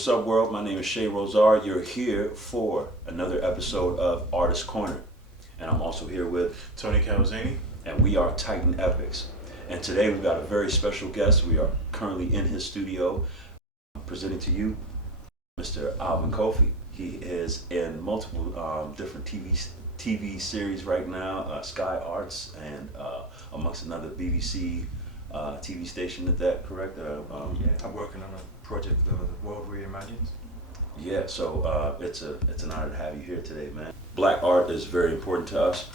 What's up, world? My name is Shae Rozar. You're here for another episode of Artist Corner. And I'm also here with Kauzeni. And we are Titan Epics. And today we've got a very special guest. We are currently in his studio presenting to you Mr. Alvin Kofi. He is in multiple different TV series right now, Sky Arts and amongst another BBC TV station. Is that correct? I'm working on a project, The World Reimagined. Yeah, so it's an honor to have you here today, man. Black art is very important to us,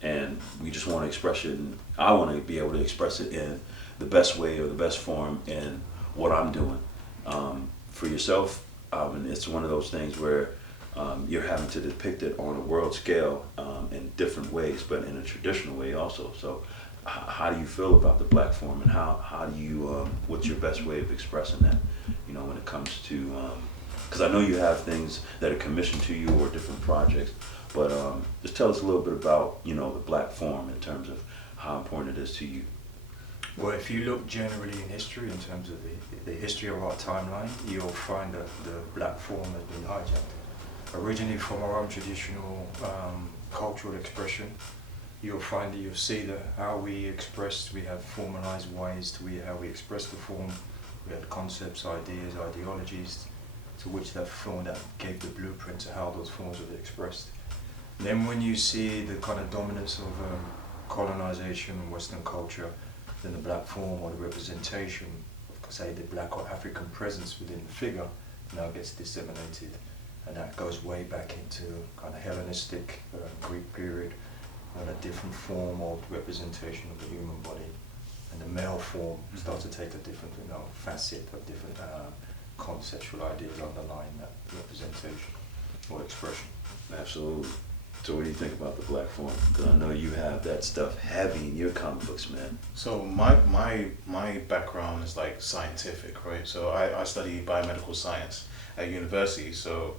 and we just want to express it. And I want to be able to express it in the best way or the best form in what I'm doing. For yourself, it's one of those things where you're having to depict it on a world scale in different ways, but in a traditional way also. So how do you feel about the black form, and how do you what's your best way of expressing that, when it comes to, because I know you have things that are commissioned to you or different projects, but just tell us a little bit about the black form in terms of how important it is to you. Well, if you look generally in history, in terms of the history of our timeline, you'll find that the black form has been hijacked. Originally from our own traditional cultural expression, you'll find that you'll see that how we expressed, we have formalized ways to how we express the form. We had concepts, ideas, ideologies, to which that form that gave the blueprint to how those forms would be expressed. And then when you see the kind of dominance of colonization and Western culture, then the black form or the representation of, say, the black or African presence within the figure now gets disseminated. And that goes way back into kind of Hellenistic Greek period, and a different form of representation of the human body. And the male form starts to take a different facet of different conceptual ideas underlying that representation or expression. Absolutely. So what do you think about the black form? Because I know you have that stuff heavy in your comic books, man. So my background is like scientific, right? So I study biomedical science at university, so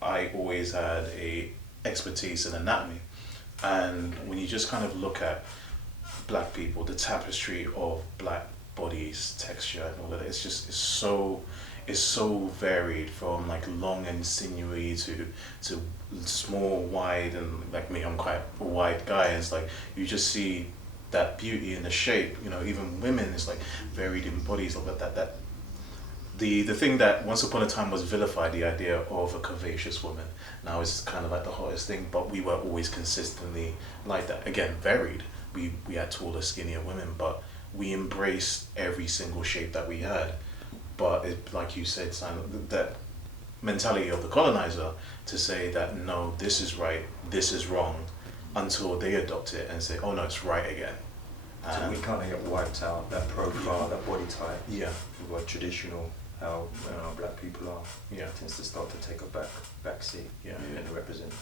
I always had a expertise in anatomy. And when you just kind of look at black people, the tapestry of black bodies, texture and all that, it's so varied, from like long and sinewy to small, wide, and like me, I'm quite a wide guy, and it's like you just see that beauty in the shape. Even women, is like varied in bodies, like that. The thing that once upon a time was vilified, the idea of a curvaceous woman, now is kind of like the hottest thing, but we were always consistently like that. Again, varied. We had taller, skinnier women, but we embraced every single shape that we had. But like you said, Simon, that mentality of the colonizer to say that no, this is right, this is wrong, until they adopt it and say, oh no, it's right again. So we kind of get wiped out, that profile, that body type. Yeah. What traditional, how black people are. Yeah. Tends to start to take a back seat. Yeah. And represent,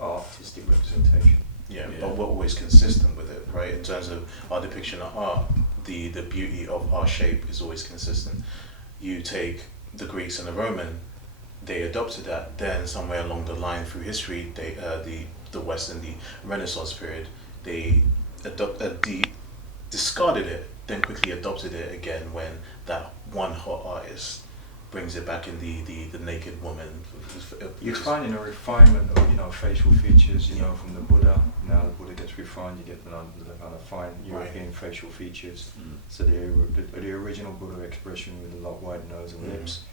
artistic representation. Yeah, but we're always consistent with it, right? In terms of our depiction of art, the beauty of our shape is always consistent. You take the Greeks and the Roman, they adopted that. Then somewhere along the line through history, they the West and the Renaissance period, they discarded it, then quickly adopted it again when that one hot artist brings it back in the naked woman. You're finding a refinement of facial features, from the Buddha. Now the Buddha gets refined, you get the kind of fine European facial features. So the original Buddha expression with a lot wide nose and lips,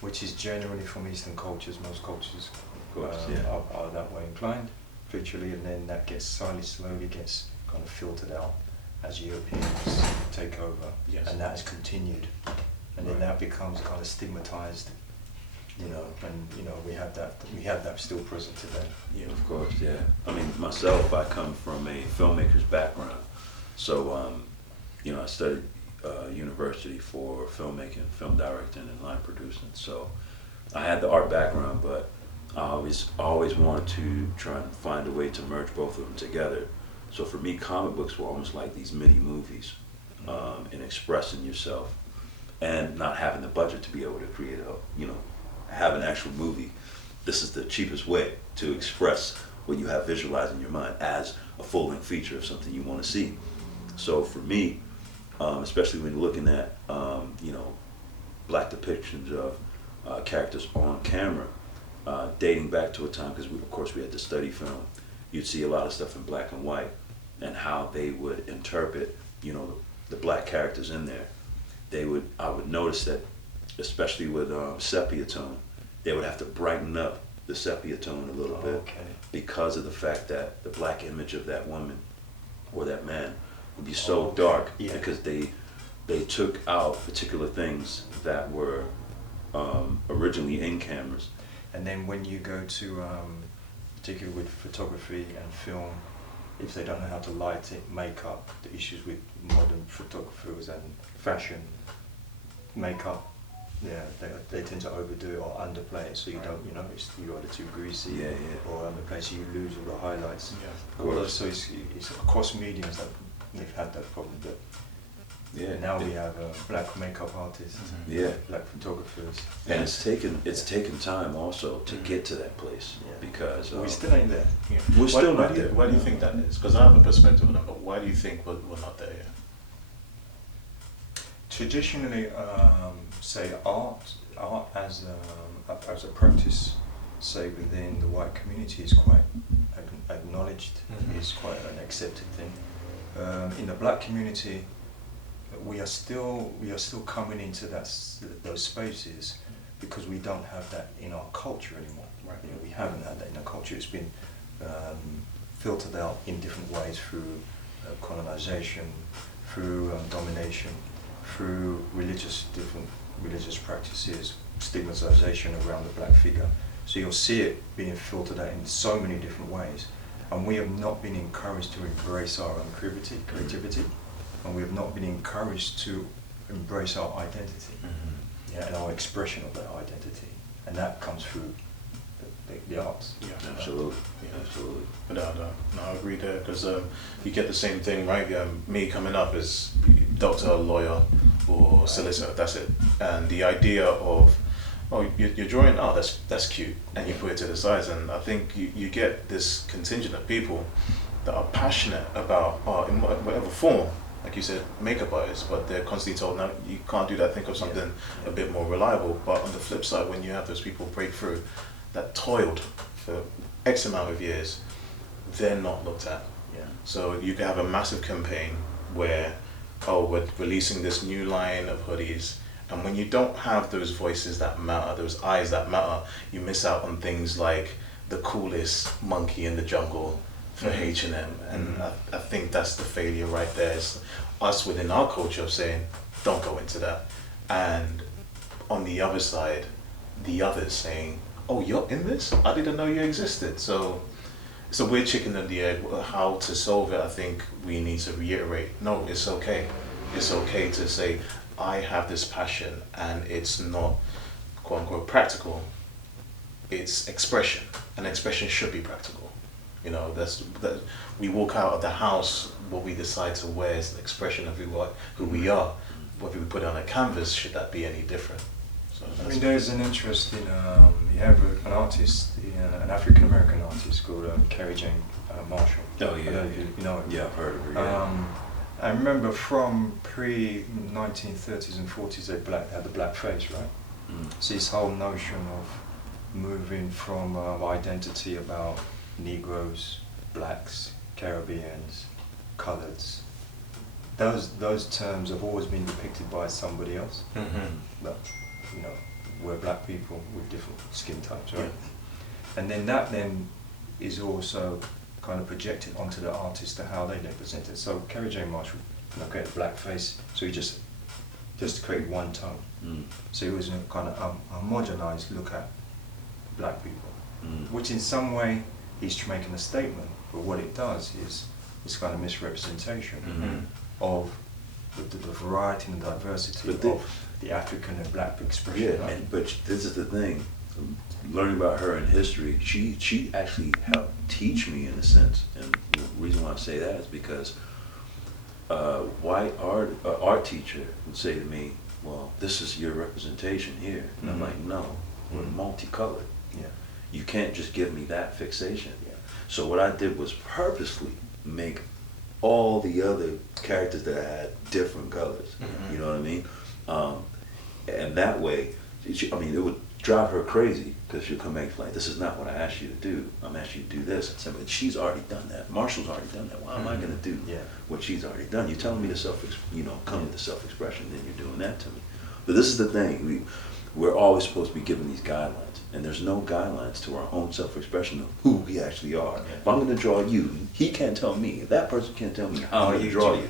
which is generally from Eastern cultures. Most cultures are that way inclined featurally, and then that gets slowly gets kind of filtered out as Europeans take over, and that has continued. And then that becomes kind of stigmatized, and we have that still present today. Yeah, of course, yeah. I mean, myself, I come from a filmmaker's background, so I studied university for filmmaking, film directing, and line producing. So I had the art background, but I always wanted to try and find a way to merge both of them together. So for me, comic books were almost like these mini movies, in expressing yourself. And not having the budget to be able to create have an actual movie. This is the cheapest way to express what you have visualized in your mind as a full-length feature of something you want to see. So for me, especially when you're looking at, black depictions of characters on camera, dating back to a time, because of course we had to study film. You'd see a lot of stuff in black and white, and how they would interpret, the black characters in there. I would notice that, especially with sepia tone, they would have to brighten up the sepia tone a little bit, because of the fact that the black image of that woman or that man would be so dark, because they took out particular things that were originally in cameras. And then when you go to, particularly with photography and film, if they don't know how to light it, makeup, the issues with modern photographers and fashion, makeup, they tend to overdo it or underplay it, so you don't, you're either too greasy or underplay, so you lose all the highlights. So it's across mediums that they've had that problem. But now we have black makeup artists, black photographers, and it's taken time also to get to that place, because we still ain't there. We're still not there. Why do you think that is? Because I have a perspective on it, but why do you think we're not there yet? Traditionally, say art as a practice, say within the white community, is quite acknowledged, is quite an accepted thing. In the black community, we are still coming into those spaces, because we don't have that in our culture anymore. Right. We haven't had that in our culture. It's been filtered out in different ways through colonization, through domination, through different religious practices, stigmatization around the black figure. So you'll see it being filtered out in so many different ways. And we have not been encouraged to embrace our own creativity, and we have not been encouraged to embrace our identity, and our expression of that identity. And that comes through the arts. Yeah, absolutely. No, I agree there, because you get the same thing, right? Me coming up as doctor, lawyer, or solicitor, that's it. And the idea of, you're drawing, that's cute, and you put it to the side. And I think you get this contingent of people that are passionate about art in whatever form. Like you said, makeup artists, but they're constantly told, no, you can't do that, think of something a bit more reliable. But on the flip side, when you have those people break through, that toiled for X amount of years, they're not looked at. So you can have a massive campaign where, we're releasing this new line of hoodies, and when you don't have those voices that matter, those eyes that matter, you miss out on things like the coolest monkey in the jungle for H&M, and I think that's the failure right there. It's us within our culture of saying, don't go into that, and on the other side, the others saying, oh, you're in this? I didn't know you existed. So it's a weird chicken and the egg. How to solve it, I think we need to reiterate, no, it's okay. It's okay to say, I have this passion, and it's not, quote unquote, practical. It's expression, and expression should be practical. That we walk out of the house, what we decide to wear is an expression of who we are. Whether we put it on a canvas, should that be any different? So there's an interest in, you have an artist, an African American artist called Kerry Jane Marshall. Oh yeah, I don't know if you know him. Yeah, I've heard of her. I remember from pre-1930s and 40s, they had the black face, right? So this whole notion of moving from identity about Negroes, blacks, Caribbeans, coloureds, those terms have always been depicted by somebody else. But we're black people with different skin types, right? And then that is also kind of projected onto the artist to how they present it. So Kerry Jane Marshall created blackface, so he just created one tone. So it was a kind of homogenized look at black people, which in some way he's making a statement, but what it does is it's kind of misrepresentation of the variety and the diversity of the African and black expression. Yeah, but this is the thing. Learning about her in history, she actually helped teach me in a sense. And the reason why I say that is because white art teacher would say to me, well, this is your representation here. And I'm like, no, we're multicolored. You can't just give me that fixation. So what I did was purposely make all the other characters that I had different colors. You know what I mean? And that way, it would drive her crazy because she'll come back like, this is not what I asked you to do. I'm asking you to do this. I said, but she's already done that. Marshall's already done that. Why am I going to do what she's already done? You're telling me to come to self-expression, then you're doing that to me. But this is the thing. We're always supposed to be given these guidelines. And there's no guidelines to our own self-expression of who we actually are. Yeah. If I'm going to draw you, he can't tell me. That person can't tell me how I'm going to draw you.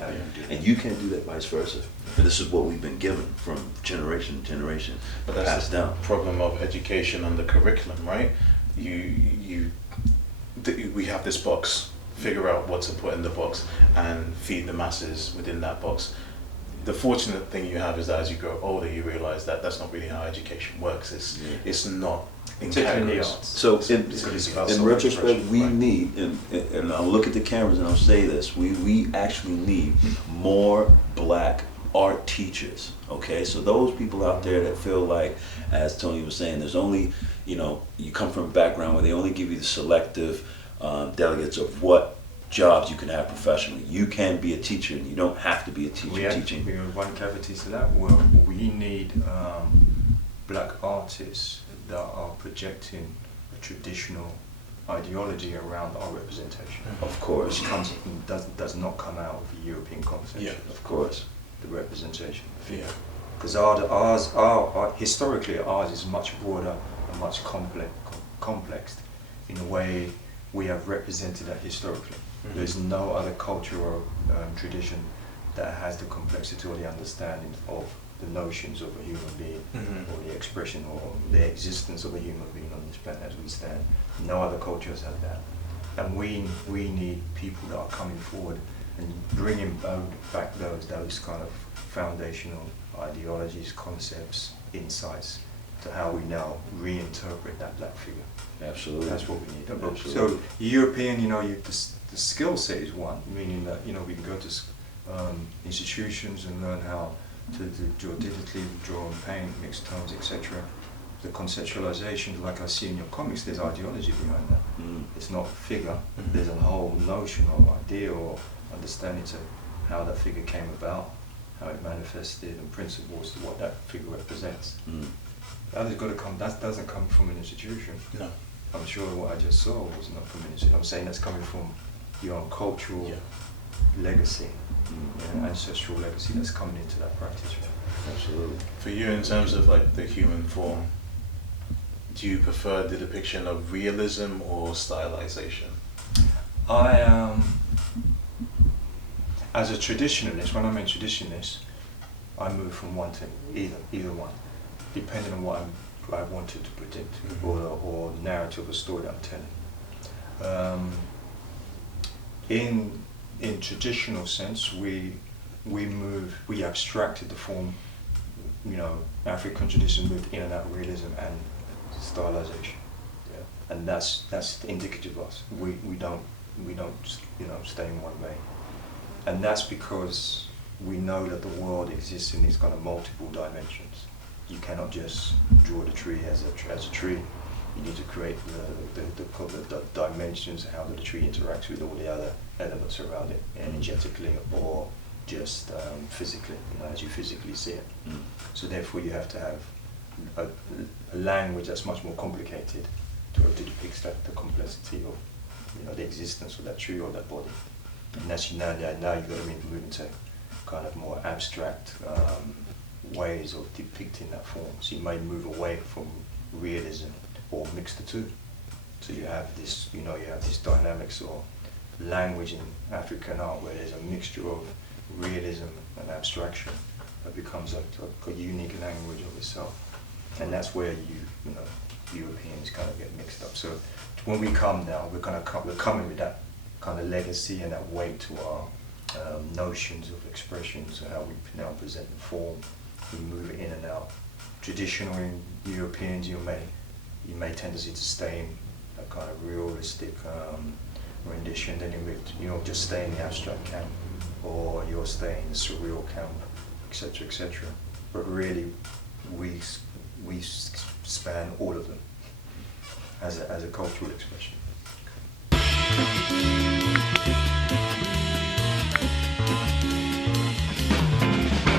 And you can't do that vice versa. And this is what we've been given from generation to generation, but that's passed the down. Problem of education and the curriculum, right? We have this box, figure out what to put in the box and feed the masses within that box. The fortunate thing you have is that as you grow older, you realize that that's not really how education works. It's not in categories. So in retrospect, we need, and I'll look at the cameras and I'll say this, we actually need more black art teachers, okay? So those people out there that feel like, as Tony was saying, there's only, you come from a background where they only give you the selective delegates of what jobs you can have professionally. You can be a teacher and you don't have to be a teacher teaching. We have one cavity to that. Well, we need black artists that are projecting a traditional ideology around our representation. Of course. Which does not come out of the European concept. Yeah, of course. The representation. Yeah. Because historically ours is much broader and much complex in the way we have represented that historically. Mm-hmm. There's no other culture or tradition that has the complexity or the understanding of the notions of a human being, or the expression or the existence of a human being on this planet as we stand. No other cultures have that. And we need people that are coming forward and bringing back those kind of foundational ideologies, concepts, insights to how we now reinterpret that black figure. Absolutely. That's what we need. Absolutely. So European, the skill set is one, meaning that we can go to institutions and learn how to draw digitally, draw and paint, mix tones, etc. The conceptualization, like I see in your comics, there's ideology behind that. It's not figure. There's a whole notion or idea or understanding to how that figure came about, how it manifested, and principles to what that figure represents. That has got to come. That doesn't come from an institution. No. I'm sure what I just saw was not from an institution. I'm saying that's coming from your own cultural legacy, ancestral legacy that's coming into that practice. Absolutely. For you, in terms of like the human form, do you prefer the depiction of realism or stylization? As a traditionalist, when I'm a traditionalist, I move from one to either one, depending on what I wanted to predict, or narrative or story that I'm telling. In traditional sense, we abstracted the form. African tradition moved in and out of realism and stylization, and that's indicative of us. We don't stay in one way, and that's because we know that the world exists in these kind of multiple dimensions. You cannot just draw the tree as a tree. You need to create the dimensions, how the tree interacts with all the other elements around it, energetically or just physically, as you physically see it. So therefore you have to have a language that's much more complicated to depict the complexity of the existence of that tree or that body. And that's now you've got to move into kind of more abstract ways of depicting that form. So you may move away from realism or mix the two. So you have this, you have this dynamics or language in African art where there's a mixture of realism and abstraction that becomes a unique language of itself. And that's where Europeans kind of get mixed up. So when we come now, we're coming with that kind of legacy and that weight to our notions of expression, so how we now present the form. We move it in and out. Traditional Europeans, you may tendency to stay in a kind of realistic rendition, then you just stay in the abstract camp, or you'll stay in the surreal camp, etc., etc. But really, we span all of them as a cultural expression.